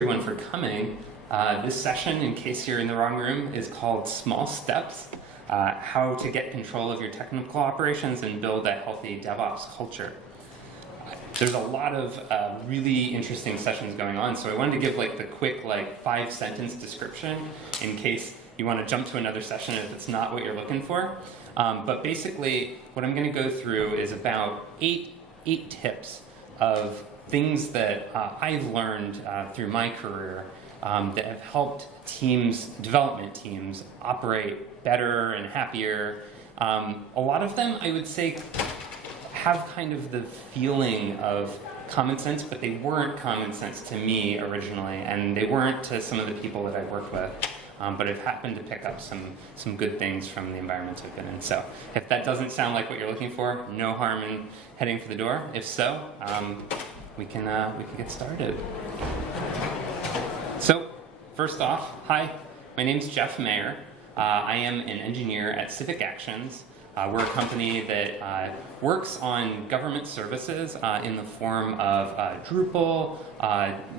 Everyone for coming. This session, in case you're in the wrong room, is called Small Steps, How to Get Control of Your Technical Operations and Build a Healthy DevOps Culture. There's a lot of really interesting sessions going on, so I wanted to give the quick 5-sentence description in case you want to jump to another session if it's not what you're looking for. But basically, what I'm going to go through is about eight tips of things that I've learned through my career that have helped development teams, operate better and happier. A lot of them, I would say, have kind of the feeling of common sense, but they weren't common sense to me originally, and they weren't to some of the people that I've worked with. But I've happened to pick up some good things from the environments I've been in. So if that doesn't sound like what you're looking for, no harm in heading for the door. If so, we can get started. So first off, hi, my name's Jeff Maher. I am an engineer at Civic Actions. We're a company that works on government services in the form of Drupal,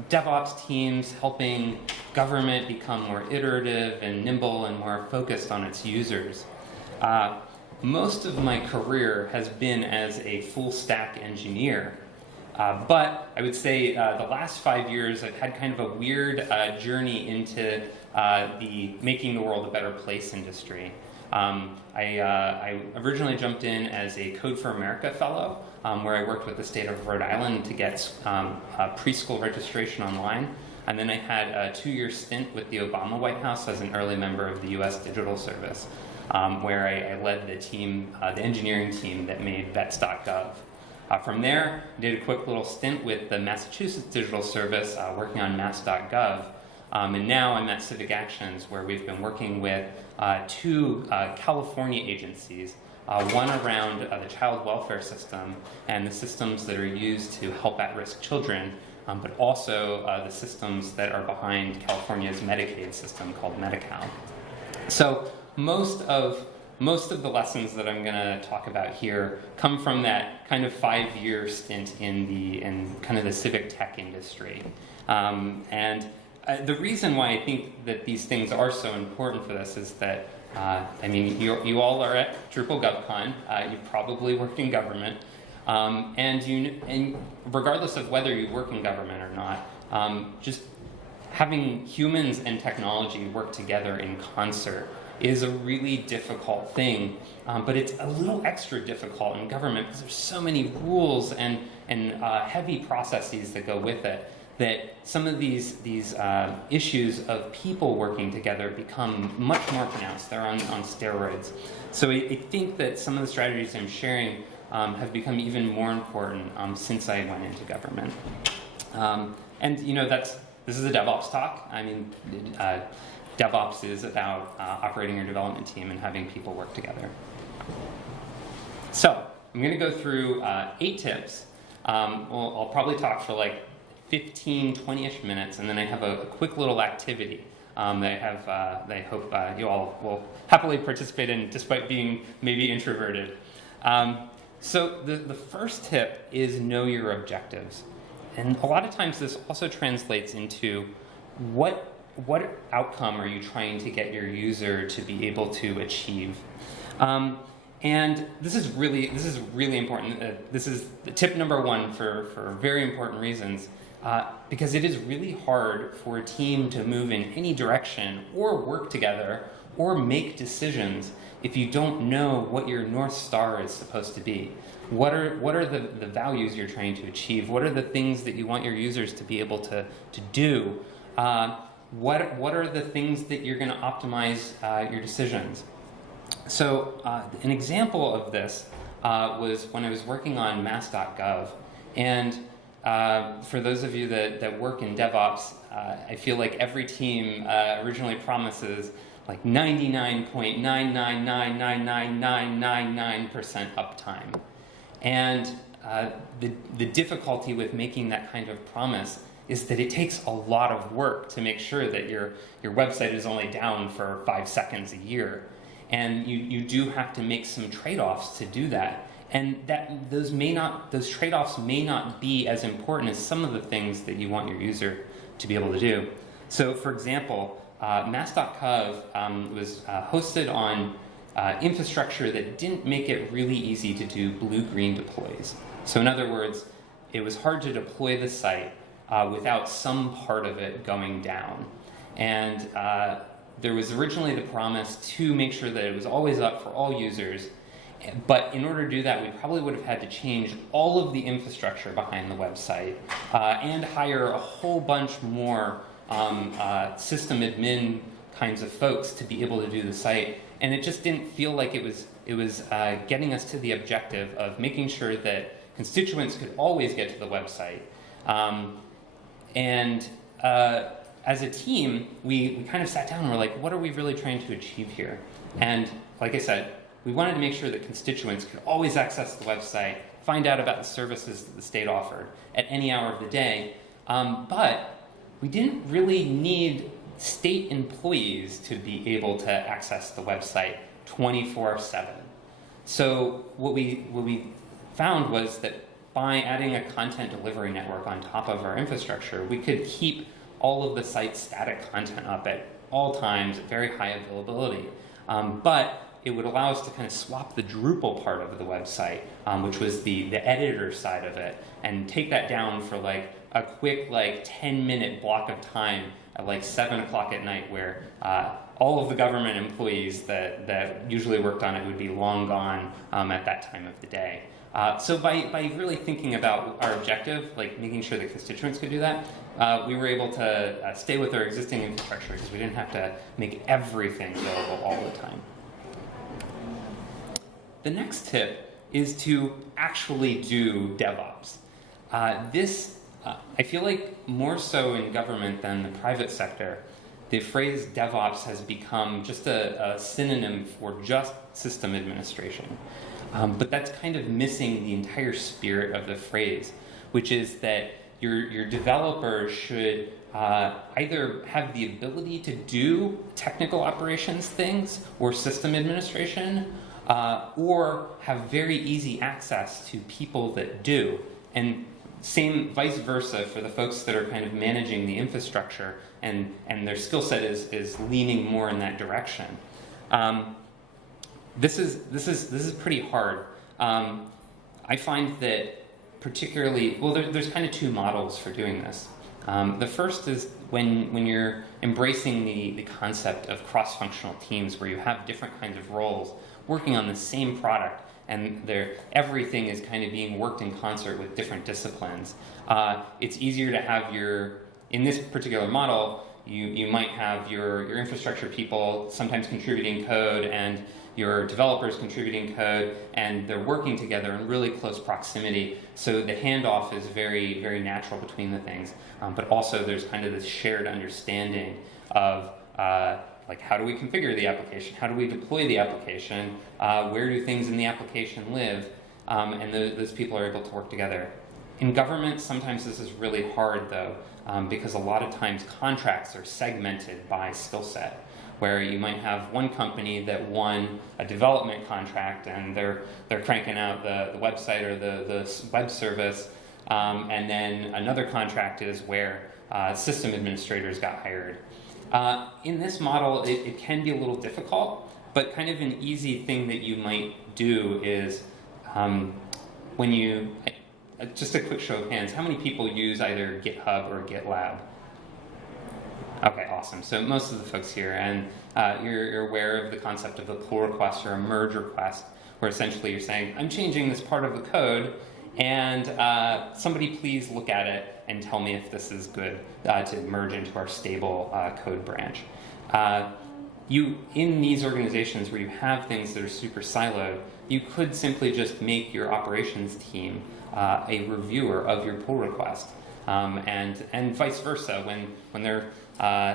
DevOps teams, helping government become more iterative and nimble and more focused on its users. Most of my career has been as a full stack engineer. But I would say the last 5 years I've had kind of a weird journey into the making the world a better place industry. I originally jumped in as a Code for America fellow, where I worked with the state of Rhode Island to get preschool registration online. And then I had a 2-year stint with the Obama White House as an early member of the US Digital Service, where I led the team, the engineering team that made Vets.gov. From there, I did a quick little stint with the Massachusetts Digital Service, working on Mass.gov. And now I'm at Civic Actions, where we've been working with 2 California agencies, one around the child welfare system and the systems that are used to help at-risk children, but also the systems that are behind California's Medicaid system called Medi-Cal. So most of the lessons that I'm going to talk about here come from that kind of 5-year stint in kind of the civic tech industry. The reason why I think that these things are so important for this is that, you all are at Drupal GovCon, you probably worked in government, and regardless of whether you work in government or not, just having humans and technology work together in concert is a really difficult thing, but it's a little extra difficult in government because there's so many rules and heavy processes that go with it, that some of these issues of people working together become much more pronounced. They're on steroids. So I think that some of the strategies I'm sharing have become even more important since I went into government. This is a DevOps talk. DevOps is about operating your development team and having people work together. So I'm going to go through 8 tips. I'll probably talk for 15, 20-ish minutes, and then I have a quick little activity that I hope you all will happily participate in, despite being maybe introverted. So the first tip is know your objectives. And a lot of times this also translates into what outcome are you trying to get your user to be able to achieve? And this is really important. This is the tip number 1 for very important reasons, because it is really hard for a team to move in any direction or work together or make decisions if you don't know what your North Star is supposed to be. What are the values you're trying to achieve? What are the things that you want your users to be able to do? What are the things that you're going to optimize your decisions? So an example of this was when I was working on Mass.gov. And for those of you that work in DevOps, I feel like every team originally promises 99.9999999% uptime. And the difficulty with making that kind of promise is that it takes a lot of work to make sure that your website is only down for 5 seconds a year. And you do have to make some trade-offs to do that. And those trade-offs may not be as important as some of the things that you want your user to be able to do. So for example, Mass.gov was hosted on infrastructure that didn't make it really easy to do blue-green deploys. So in other words, it was hard to deploy the site without some part of it going down. And there was originally the promise to make sure that it was always up for all users. But in order to do that, we probably would have had to change all of the infrastructure behind the website and hire a whole bunch more system admin kinds of folks to be able to do the site. And it just didn't feel like it was getting us to the objective of making sure that constituents could always get to the website. As a team, we kind of sat down and were like, what are we really trying to achieve here? And like I said, we wanted to make sure that constituents could always access the website, find out about the services that the state offered at any hour of the day. But we didn't really need state employees to be able to access the website 24/7. So what we found was that by adding a content delivery network on top of our infrastructure, we could keep all of the site's static content up at all times at very high availability. But it would allow us to kind of swap the Drupal part of the website, which was the editor side of it, and take that down for like a quick 10-minute block of time at like 7 o'clock at night, where all of the government employees that usually worked on it would be long gone at that time of the day. So by really thinking about our objective, like making sure that constituents could do that, we were able to stay with our existing infrastructure because we didn't have to make everything available all the time. The next tip is to actually do DevOps. I feel like more so in government than the private sector, the phrase DevOps has become just a synonym for just system administration. But that's kind of missing the entire spirit of the phrase, which is that your developers should either have the ability to do technical operations things or system administration, or have very easy access to people that do. And same vice versa for the folks that are kind of managing the infrastructure, and their skill set is leaning more in that direction. This is pretty hard. I find that particularly, well, there's kind of two models for doing this. The first is when you're embracing the concept of cross-functional teams, where you have different kinds of roles working on the same product, and everything is kind of being worked in concert with different disciplines. It's easier to have in this particular model, you might have your infrastructure people sometimes contributing code and your developers contributing code, and they're working together in really close proximity. So the handoff is very, very natural between the things. But also there's kind of this shared understanding of like, how do we configure the application? How do we deploy the application? Where do things in the application live? And those people are able to work together. In government, sometimes this is really hard though, because a lot of times contracts are segmented by skill set, where you might have one company that won a development contract and they're cranking out the website or the web service, and then another contract is where system administrators got hired. In this model, it can be a little difficult, but kind of an easy thing that you might do is when you, just a quick show of hands, how many people use either GitHub or GitLab? Okay, awesome. So most of the folks here, and you're aware of the concept of a pull request or a merge request, where essentially you're saying, I'm changing this part of the code, and somebody please look at it and tell me if this is good to merge into our stable code branch. In these organizations where you have things that are super siloed, you could simply just make your operations team a reviewer of your pull request. And vice versa, when they're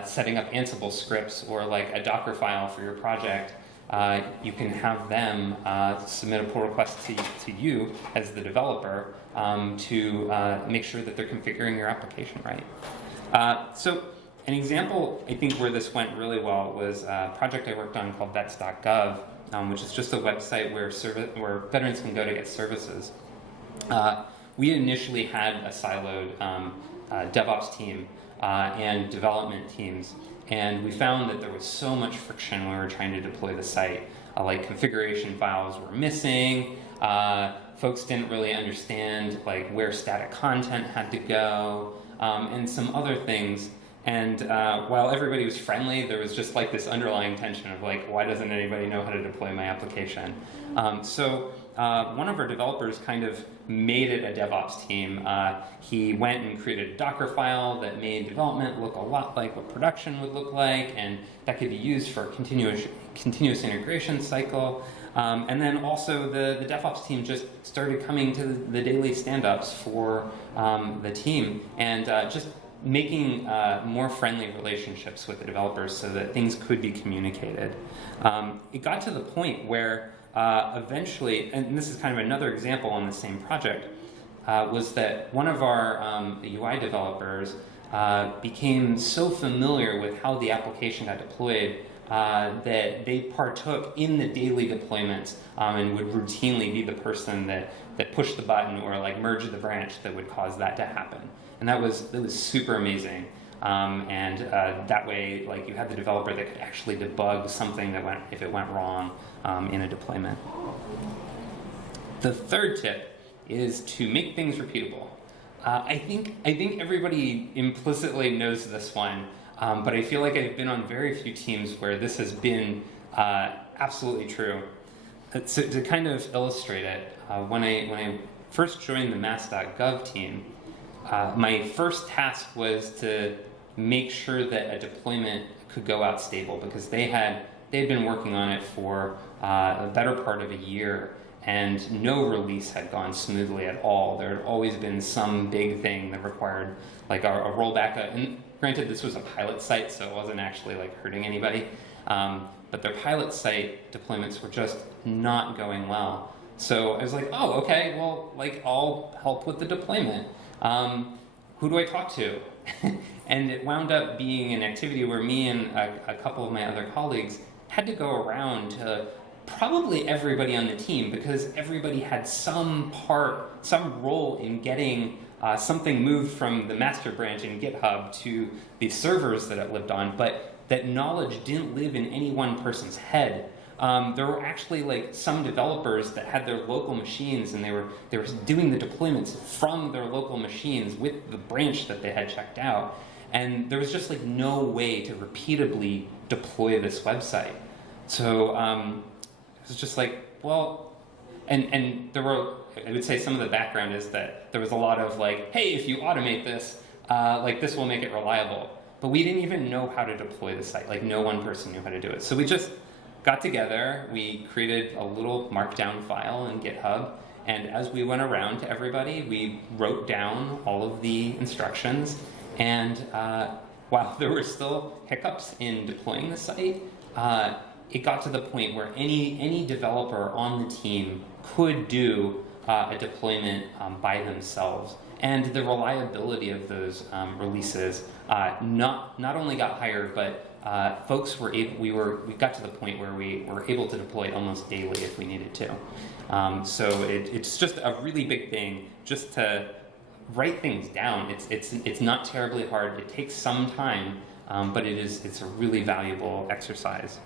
setting up Ansible scripts or like a Docker file for your project, you can have them submit a pull request to you as the developer to make sure that they're configuring your application right. So an example, I think, where this went really well was a project I worked on called Vets.gov, which is just a website where veterans can go to get services. We initially had a siloed DevOps team and development teams. And we found that there was so much friction when we were trying to deploy the site. Like configuration files were missing, folks didn't really understand like where static content had to go, and some other things. And while everybody was friendly, there was just like this underlying tension of like, why doesn't anybody know how to deploy my application? So one of our developers kind of made it a DevOps team. He went and created a Docker file that made development look a lot like what production would look like, and that could be used for a continuous integration cycle. And then also the DevOps team just started coming to the daily stand-ups for the team, and just making more friendly relationships with the developers so that things could be communicated. It got to the point where eventually, and this is kind of another example on the same project, was that one of our UI developers became so familiar with how the application got deployed that they partook in the daily deployments and would routinely be the person that pushed the button or like merged the branch that would cause that to happen. And that was super amazing. And that way, like, you had the developer that could actually debug something that went, if it went wrong in a deployment. The third tip is to make things repeatable. I think everybody implicitly knows this one, but I feel like I've been on very few teams where this has been absolutely true. So to kind of illustrate it, when I first joined the Mass.gov team, my first task was to make sure that a deployment could go out stable, because they'd been working on it for a better part of a year, and no release had gone smoothly at all. There had always been some big thing that required like a rollback. And granted, this was a pilot site, so it wasn't actually like hurting anybody. But their pilot site deployments were just not going well. So I was like, oh, okay, well, like, I'll help with the deployment. Who do I talk to? And it wound up being an activity where me and a couple of my other colleagues had to go around to probably everybody on the team, because everybody had some role in getting something moved from the master branch in GitHub to the servers that it lived on, but that knowledge didn't live in any one person's head. There were actually like some developers that had their local machines, and they were doing the deployments from their local machines with the branch that they had checked out, and there was just like no way to repeatably deploy this website. So it was just like, well, and there were, I would say some of the background is that there was a lot of like, hey, if you automate this, like this will make it reliable. But we didn't even know how to deploy the site. Like, no one person knew how to do it. So we just got together, we created a little markdown file in GitHub, and as we went around to everybody, we wrote down all of the instructions, and while there were still hiccups in deploying the site, it got to the point where any developer on the team could do a deployment by themselves. And the reliability of those releases not only got higher, but folks were able. We got to the point where we were able to deploy almost daily if we needed to. So it's just a really big thing just to write things down. It's not terribly hard. It takes some time, but it's a really valuable exercise.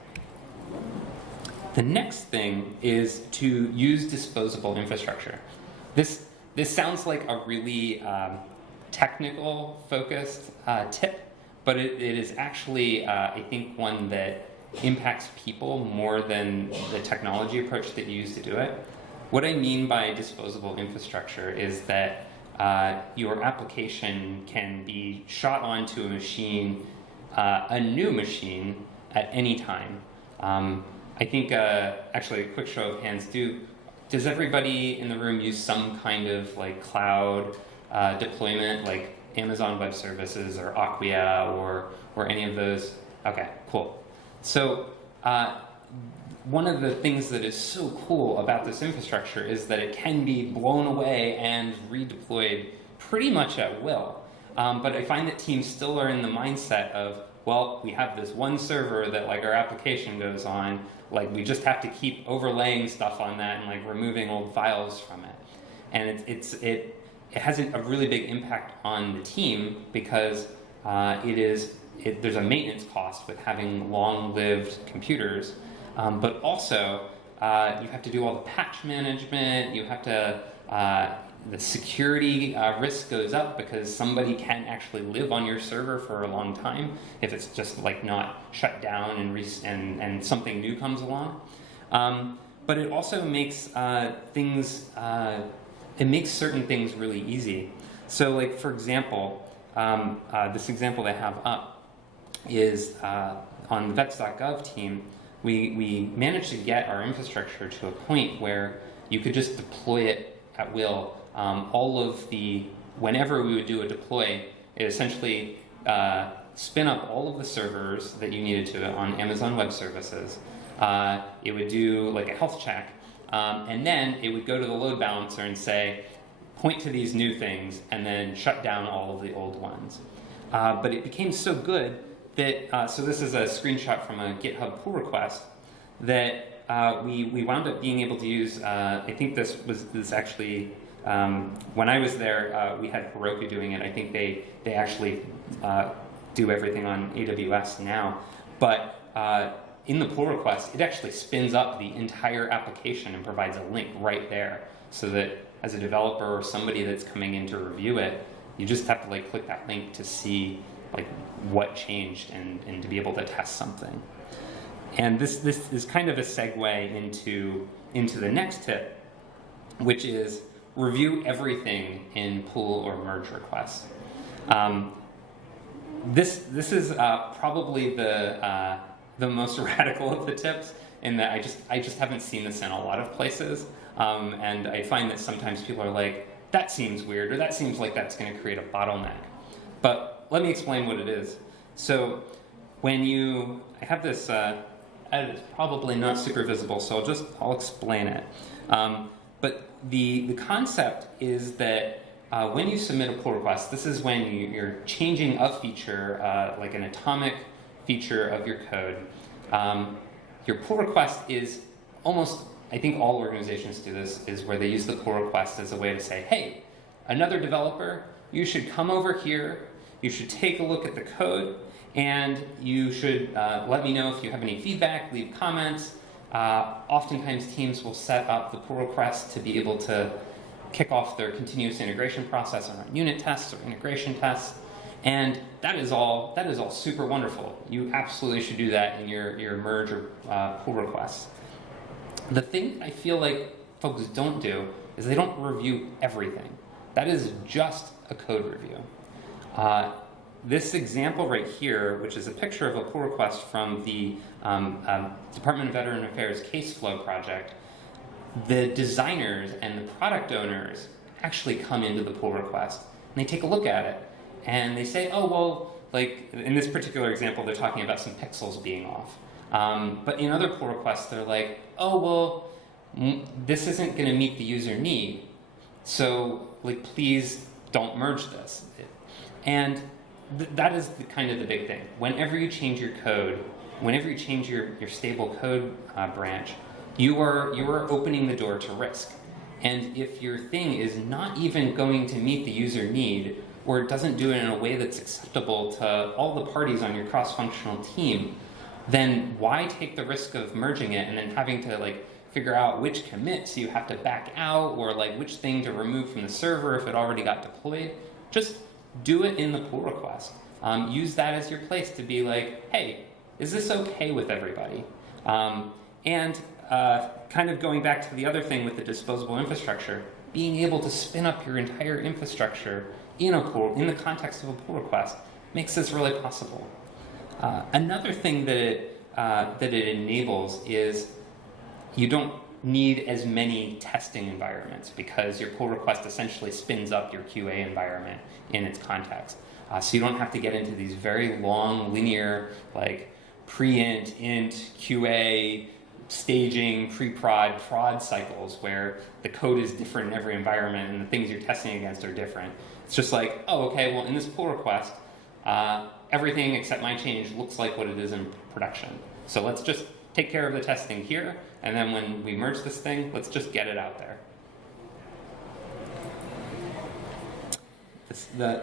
The next thing is to use disposable infrastructure. This sounds like a really technical focused tip, but it is actually, I think, one that impacts people more than the technology approach that you use to do it. What I mean by disposable infrastructure is that your application can be shot onto a machine, a new machine, at any time. I think, actually, a quick show of hands, does everybody in the room use some kind of like cloud deployment, like Amazon Web Services or Acquia or any of those? Okay, cool. So one of the things that is so cool about this infrastructure is that it can be blown away and redeployed pretty much at will. But I find that teams still are in the mindset of, well, we have this one server that like our application goes on, like we just have to keep overlaying stuff on that and like removing old files from it. And it has a really big impact on the team, because there's a maintenance cost with having long-lived computers, but also you have to do all the patch management. You have to the security risk goes up because somebody can actually live on your server for a long time if it's just like not shut down and something new comes along. But it also makes it makes certain things really easy. So, like for example, this example they have up is on the Vets.gov team. We managed to get our infrastructure to a point where you could just deploy it at will. Whenever we would do a deploy, it essentially spin up all of the servers that you needed to on Amazon Web Services. It would do like a health check, and then it would go to the load balancer and say, point to these new things, and then shut down all of the old ones. But it became so good that, so this is a screenshot from a GitHub pull request, that we wound up being able to use, I think this actually, when I was there, we had Heroku doing it. I think they actually do everything on AWS now. But in the pull request, it actually spins up the entire application and provides a link right there, so that as a developer or somebody that's coming in to review it, you just have to like click that link to see like what changed and to be able to test something. And this is kind of a segue into the next tip, which is review everything in pull or merge requests. This is probably the most radical of the tips, in that I just haven't seen this in a lot of places, and I find that sometimes people are like, that seems weird, or that seems like that's going to create a bottleneck. But let me explain what it is. So when I have this, it's probably not super visible, so I'll explain it. But the concept is that when you submit a pull request, this is when you're changing a feature, like an atomic feature of your code. Your pull request is almost, I think all organizations do this, is where they use the pull request as a way to say, hey, another developer, you should come over here, you should take a look at the code, and you should let me know if you have any feedback, leave comments. Oftentimes teams will set up the pull request to be able to kick off their continuous integration process on unit tests or integration tests. And that is all super wonderful. You absolutely should do that in your merge or pull requests. The thing I feel like folks don't do is they don't review everything. That is just a code review. This example right here, which is a picture of a pull request from the Department of Veteran Affairs Caseflow project, the designers and the product owners actually come into the pull request and they take a look at it. And they say, oh, well, like in this particular example, they're talking about some pixels being off. But in other pull requests, they're like, oh, well, this isn't going to meet the user need. So, like, please don't merge this. And that is kind of the big thing. Whenever you change your code, whenever you change your stable code branch, you are opening the door to risk. And if your thing is not even going to meet the user need, or it doesn't do it in a way that's acceptable to all the parties on your cross-functional team, then why take the risk of merging it and then having to like figure out which commits you have to back out, or like which thing to remove from the server if it already got deployed? Just do it in the pull request. Use that as your place to be like, hey, is this okay with everybody? And kind of going back to the other thing with the disposable infrastructure, being able to spin up your entire infrastructure in the context of a pull request makes this really possible. Another thing that it enables is you don't need as many testing environments, because your pull request essentially spins up your QA environment in its context. So you don't have to get into these very long linear like pre-int, int, QA, staging, pre-prod, prod cycles where the code is different in every environment and the things you're testing against are different. It's just like, oh, okay, well in this pull request, everything except my change looks like what it is in production. So let's just take care of the testing here, and then when we merge this thing, let's just get it out there.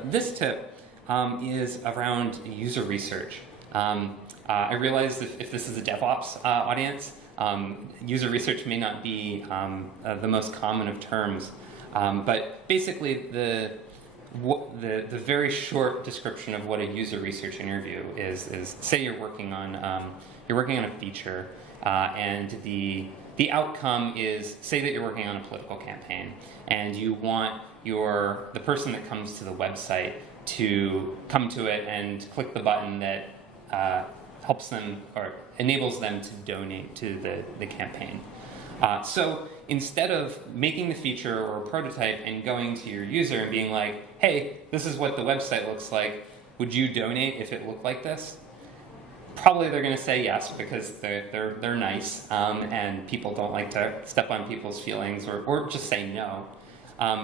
This tip is around user research. I realize if this is a DevOps audience, user research may not be the most common of terms, but basically the very short description of what a user research interview is say you're working on a feature, and the outcome is, say that you're working on a political campaign, and you want the person that comes to the website to come to it and click the button that helps them or enables them to donate to the campaign. So instead of making the feature or a prototype and going to your user and being like, hey, this is what the website looks like, would you donate if it looked like this? Probably they're going to say yes, because they're nice, and people don't like to step on people's feelings or just say no.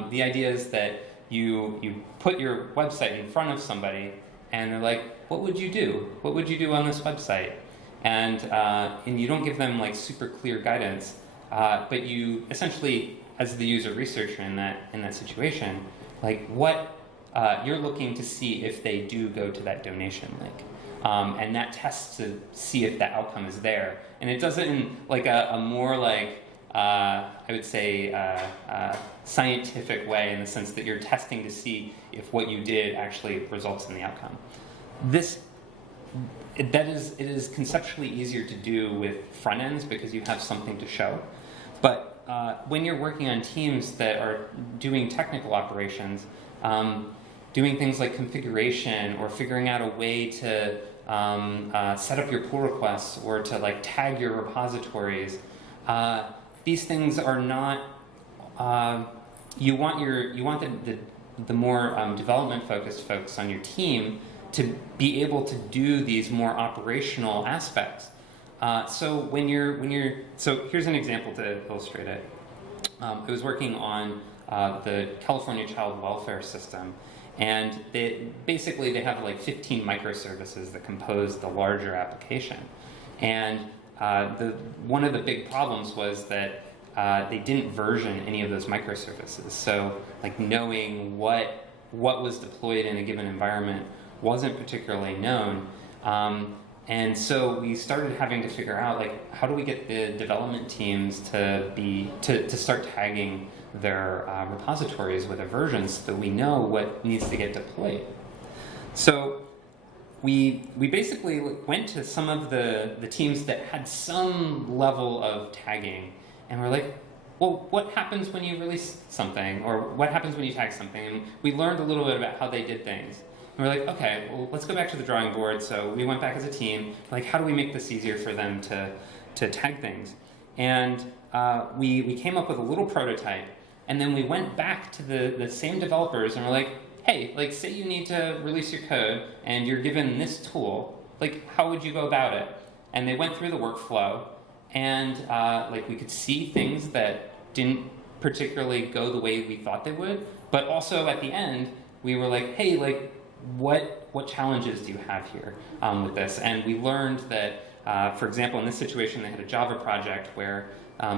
The idea is that you put your website in front of somebody and they're like, what would you do? What would you do on this website? And you don't give them like super clear guidance, but you essentially, as the user researcher in that situation, like what you're looking to see if they do go to that donation link. And that tests to see if that outcome is there. And it does it in like a more like, I would say, scientific way, in the sense that you're testing to see if what you did actually results in the outcome. It is conceptually easier to do with front ends because you have something to show. But when you're working on teams that are doing technical operations, doing things like configuration or figuring out a way to set up your pull requests or to like tag your repositories, these things are not. You want the more development focused folks on your team to be able to do these more operational aspects. So here's an example to illustrate it. I was working on the California child welfare system, and they have like 15 microservices that compose the larger application. And one of the big problems was that they didn't version any of those microservices. So like knowing what was deployed in a given environment wasn't particularly known. And so we started having to figure out like, how do we get the development teams to start tagging their repositories with a version so that we know what needs to get deployed. So we basically went to some of the teams that had some level of tagging, and we're like, well, what happens when you release something, or what happens when you tag something? And we learned a little bit about how they did things. And we're like, okay, well, let's go back to the drawing board. So we went back as a team, like, how do we make this easier for them to tag things? And we came up with a little prototype, and then we went back to the same developers and we're like, hey, like, say you need to release your code and you're given this tool, like, how would you go about it? And they went through the workflow, and like, we could see things that didn't particularly go the way we thought they would, but also at the end, we were like, hey, like, what challenges do you have here with this? And we learned that, for example, in this situation, they had a Java project where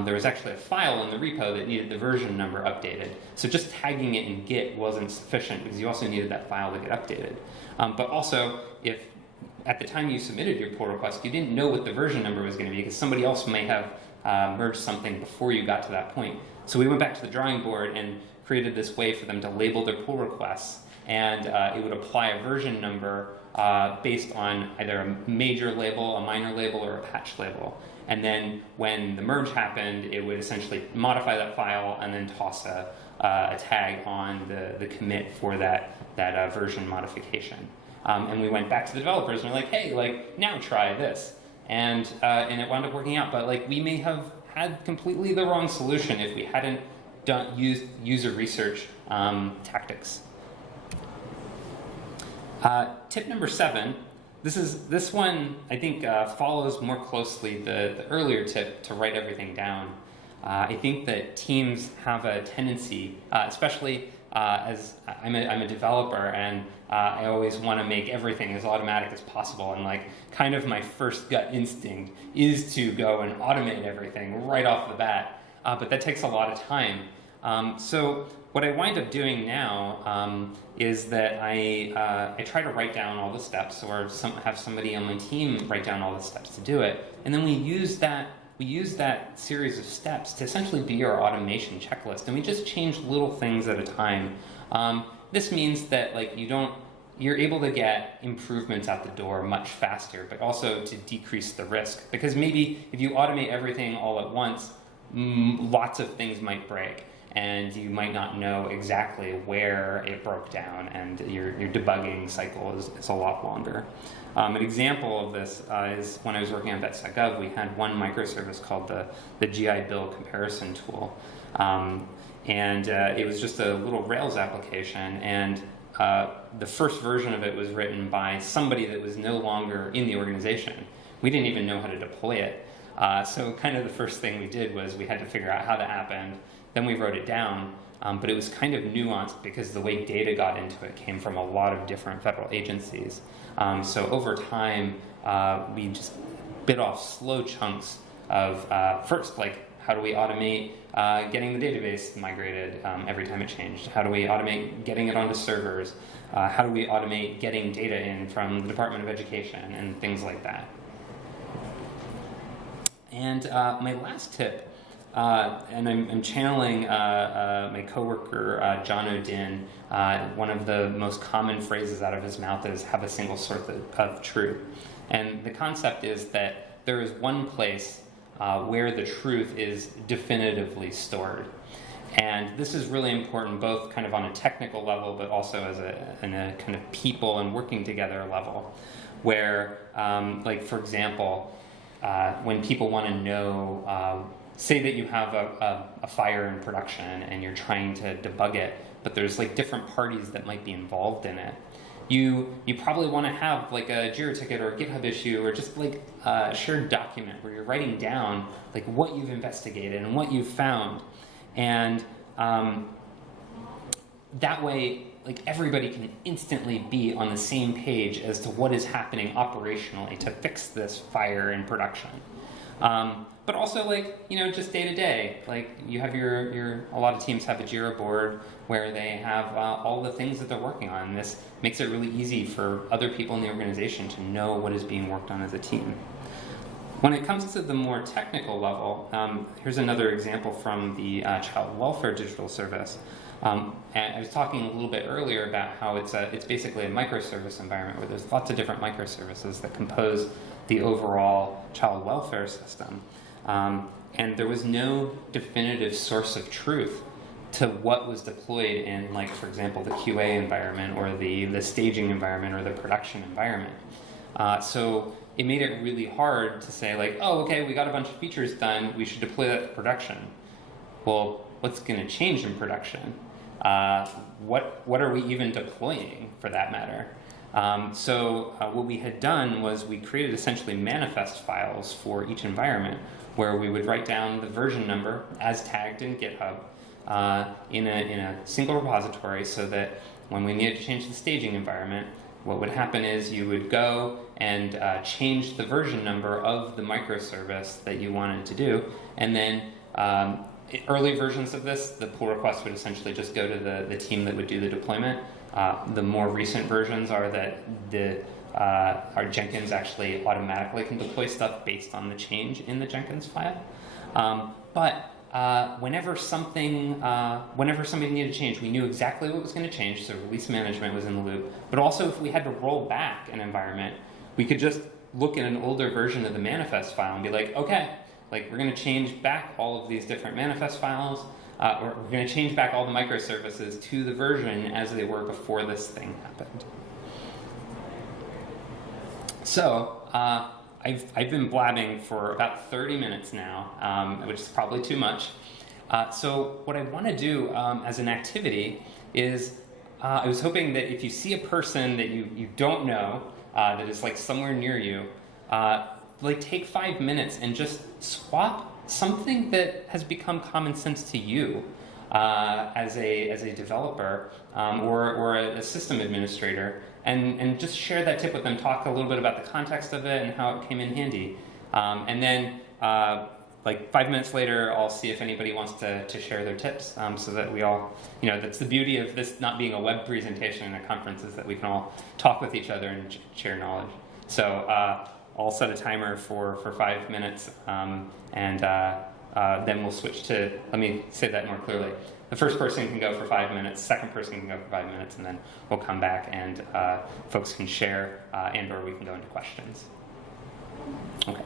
there was actually a file in the repo that needed the version number updated. So just tagging it in Git wasn't sufficient, because you also needed that file to get updated. But also, if at the time you submitted your pull request, you didn't know what the version number was going to be, because somebody else may have merged something before you got to that point. So we went back to the drawing board and created this way for them to label their pull requests, and it would apply a version number based on either a major label, a minor label, or a patch label. And then when the merge happened, it would essentially modify that file and then toss a tag on the commit for that version modification. And we went back to the developers and we're like, hey, like, now try this. And it wound up working out. But like, we may have had completely the wrong solution if we hadn't used user research tactics. Tip number 7. This one, I think, follows more closely the earlier tip to write everything down. I think that teams have a tendency, especially as I'm a developer, and I always want to make everything as automatic as possible. And like, kind of my first gut instinct is to go and automate everything right off the bat. But that takes a lot of time. So what I wind up doing now is that I try to write down all the steps, or have somebody on my team write down all the steps to do it, and then we use that series of steps to essentially be our automation checklist, and we just change little things at a time. This means that you're able to get improvements out the door much faster, but also to decrease the risk, because maybe if you automate everything all at once, lots of things might break, and you might not know exactly where it broke down, and your debugging cycle is a lot longer. An example of this is when I was working on Vets.gov, we had one microservice called the GI Bill comparison tool. And it was just a little Rails application, and the first version of it was written by somebody that was no longer in the organization. We didn't even know how to deploy it. So kind of the first thing we did was we had to figure out how that happened. Then we wrote it down, but it was kind of nuanced because the way data got into it came from a lot of different federal agencies. So over time, we just bit off slow chunks of first, how do we automate getting the database migrated every time it changed? How do we automate getting it onto servers? How do we automate getting data in from the Department of Education and things like that? And my last tip, and I'm channeling my coworker, John O'Din. One of the most common phrases out of his mouth is have a single source of truth. And the concept is that there is one place where the truth is definitively stored. And this is really important both kind of on a technical level, but also in a kind of people and working together level, where, for example, when people want to know, say that you have a fire in production and you're trying to debug it, but there's different parties that might be involved in it. You probably want to have a Jira ticket or a GitHub issue, or just a shared document where you're writing down what you've investigated and what you've found, and that way everybody can instantly be on the same page as to what is happening operationally to fix this fire in production. But also just day to day, you have a lot of teams have a Jira board where they have all the things that they're working on. This makes it really easy for other people in the organization to know what is being worked on as a team. When it comes to the more technical level, here's another example from the Child Welfare Digital Service. And I was talking a little bit earlier about how it's basically a microservice environment where there's lots of different microservices that compose the overall child welfare system. And there was no definitive source of truth to what was deployed in, for example, the QA environment or the staging environment or the production environment. So it made it really hard to say okay, we got a bunch of features done, we should deploy that to production. Well, what's going to change in production? What are we even deploying, for that matter? So what we had done was we created essentially manifest files for each environment where we would write down the version number as tagged in GitHub in a single repository, so that when we needed to change the staging environment, what would happen is you would go and change the version number of the microservice that you wanted to do, and then early versions of this, the pull request would essentially just go to the team that would do the deployment. The more recent versions are that our Jenkins actually automatically can deploy stuff based on the change in the Jenkins file. But whenever somebody needed to change, we knew exactly what was going to change, so release management was in the loop. But also, if we had to roll back an environment, we could just look at an older version of the manifest file and be okay, we're going to change back all of these different manifest files, or we're going to change back all the microservices to the version as they were before this thing happened. So I've been blabbing for about 30 minutes now, which is probably too much. So what I want to do as an activity is, I was hoping that if you see a person that you don't know that is somewhere near you, take 5 minutes and just swap something that has become common sense to you as a developer or a system administrator, and just share that tip with them, talk a little bit about the context of it and how it came in handy. And then like 5 minutes later, I'll see if anybody wants to share their tips, so that we all, that's the beauty of this not being a web presentation in a conference, is that we can all talk with each other and share knowledge. So I'll set a timer for 5 minutes, and then we'll switch to, let me say that more clearly. The first person can go for 5 minutes, second person can go for 5 minutes, and then we'll come back and folks can share, and or we can go into questions. Okay.